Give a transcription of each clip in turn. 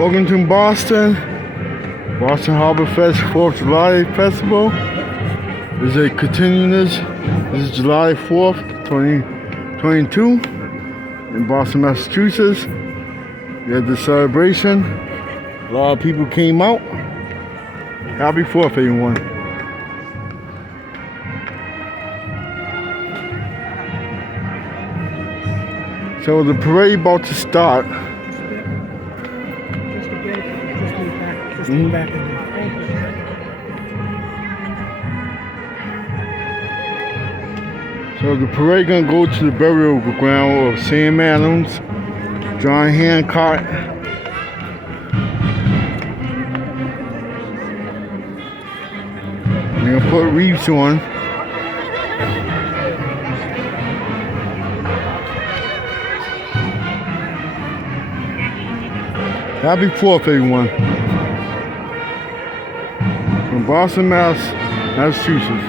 Welcome to Boston Harbor Fest 4th of July Festival. This is a continuous. This is July 4th, 2022 in Boston, Massachusetts. We had the celebration. A lot of people came out. Happy 4th, everyone. So the parade about to start. So the parade gonna go to the burial ground of Sam Adams, John Hancock. We're gonna put wreaths on. Happy 4th, everyone. From Boston, Massachusetts.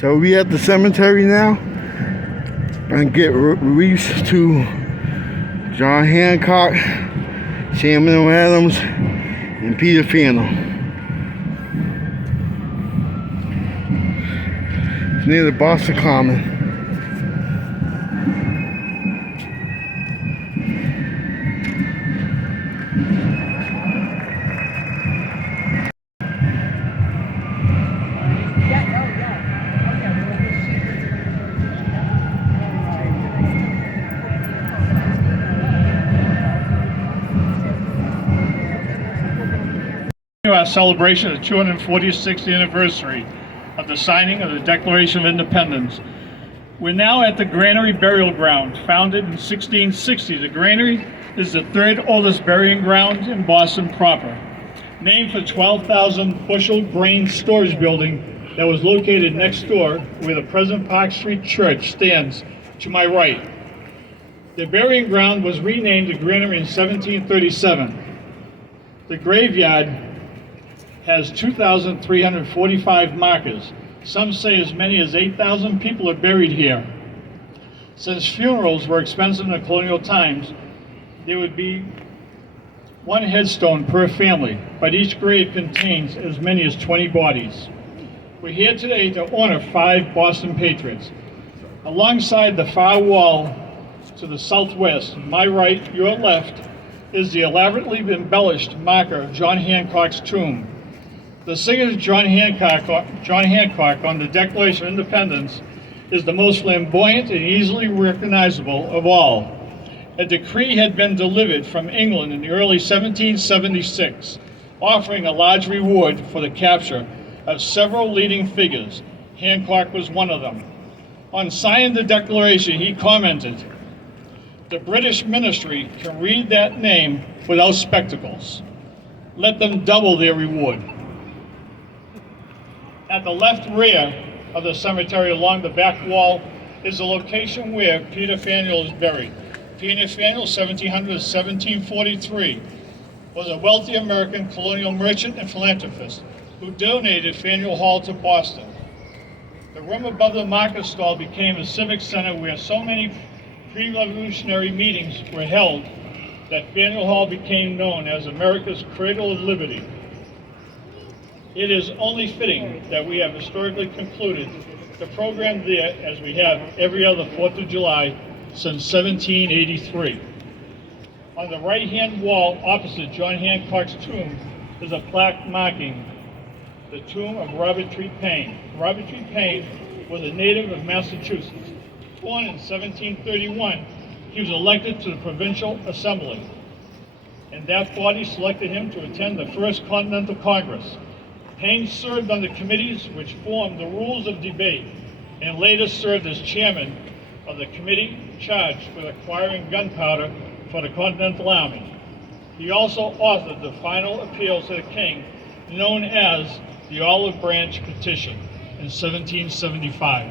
So we at the cemetery now and get wreaths to John Hancock, Samuel Adams, and Peter Faneuil. It's near the Boston Common. Our celebration of the 246th anniversary of the signing of the Declaration of Independence. We're now at the Granary Burial Ground, founded in 1660. The Granary is the third oldest burying ground in Boston proper, named for 12,000 bushel grain storage building that was located next door where the present Park Street Church stands to my right. The burying ground was renamed the Granary in 1737. The graveyard has 2,345 markers. Some say as many as 8,000 people are buried here. Since funerals were expensive in the colonial times, there would be one headstone per family, but each grave contains as many as 20 bodies. We're here today to honor 5 Boston patriots. Alongside the far wall to the southwest, my right, your left, is the elaborately embellished marker of John Hancock's tomb. The signature of John Hancock on the Declaration of Independence is the most flamboyant and easily recognizable of all. A decree had been delivered from England in the early 1776, offering a large reward for the capture of several leading figures. Hancock was one of them. On signing the Declaration, he commented, "The British ministry can read that name without spectacles. Let them double their reward." At the left rear of the cemetery along the back wall is the location where Peter Faneuil is buried. Peter Faneuil, 1700 to 1743, was a wealthy American colonial merchant and philanthropist who donated Faneuil Hall to Boston. The room above the market stall became a civic center where so many pre-revolutionary meetings were held that Faneuil Hall became known as America's cradle of liberty. It is only fitting that we have historically concluded the program there as we have every other 4th of July since 1783. On the right-hand wall opposite John Hancock's tomb is a plaque marking the tomb of Robert Treat Paine. Robert Treat Paine was a native of Massachusetts. Born in 1731, he was elected to the Provincial Assembly, and that body selected him to attend the First Continental Congress. Paine served on the committees which formed the rules of debate and later served as chairman of the committee charged with acquiring gunpowder for the Continental Army. He also authored the final appeal to the king, known as the Olive Branch Petition, in 1775.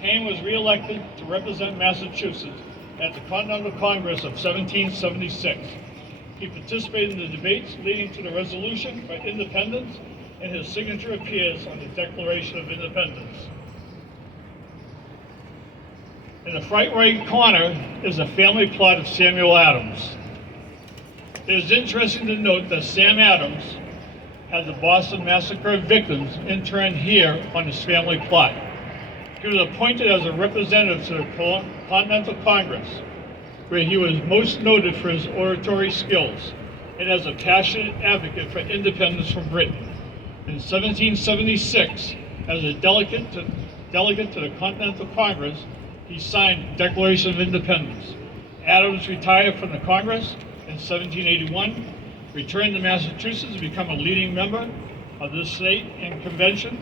Paine was re-elected to represent Massachusetts at the Continental Congress of 1776. He participated in the debates leading to the resolution for independence, and his signature appears on the Declaration of Independence. In the front right corner is a family plot of Samuel Adams. It is interesting to note that Sam Adams had the Boston Massacre victims interned here on his family plot. He was appointed as a representative to the Continental Congress, where he was most noted for his oratory skills and as a passionate advocate for independence from Britain. In 1776, as a delegate to the Continental Congress, he signed the Declaration of Independence. Adams retired from the Congress in 1781, returned to Massachusetts to become a leading member of the state and convention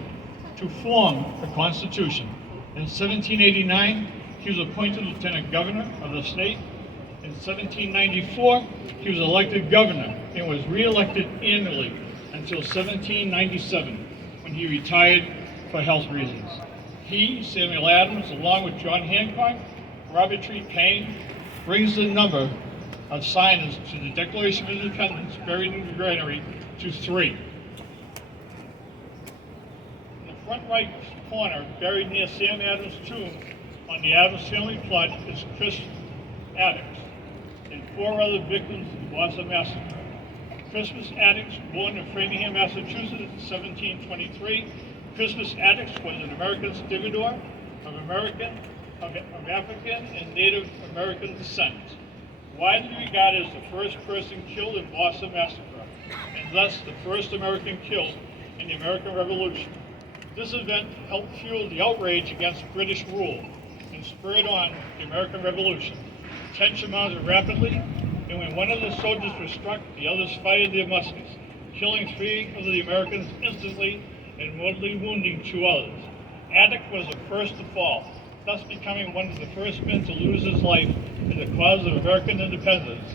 to form the Constitution. In 1789, he was appointed lieutenant governor of the state. In 1794, he was elected governor and was re-elected annually until 1797, when he retired for health reasons. He, Samuel Adams, along with John Hancock, Robert Treat Paine, brings the number of signers to the Declaration of Independence buried in the Granary to 3. In the front right corner, buried near Sam Adams' tomb on the Adams family plot, is Crispus Attucks and 4 other victims of the Boston Massacre. Crispus Attucks, born in Framingham, Massachusetts in 1723. Crispus Attucks was an American stevedore of African and Native American descent, widely regarded as the first person killed in Boston Massacre, and thus the first American killed in the American Revolution. This event helped fuel the outrage against British rule and spurred on the American Revolution. Tension mounted rapidly, and when one of the soldiers was struck, the others fired their muskets, killing 3 of the Americans instantly and mortally wounding 2 others. Attucks was the first to fall, thus becoming one of the first men to lose his life in the cause of American independence.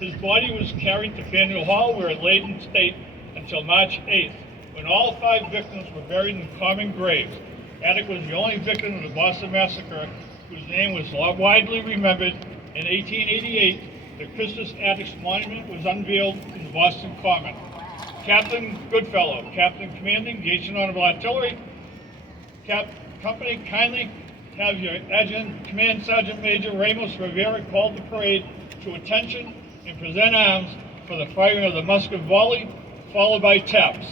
His body was carried to Faneuil Hall, where it laid in state until March 8th, when all 5 victims were buried in common graves. Attucks was the only victim of the Boston Massacre whose name was widely remembered. In 1888, the Crispus Attucks Monument was unveiled in the Boston Common. Captain Goodfellow, Captain Commanding the 18th Honorable Artillery, Company, kindly have your Adjutant Command Sergeant Major Ramos Rivera call the parade to attention and present arms for the firing of the musket volley, followed by taps.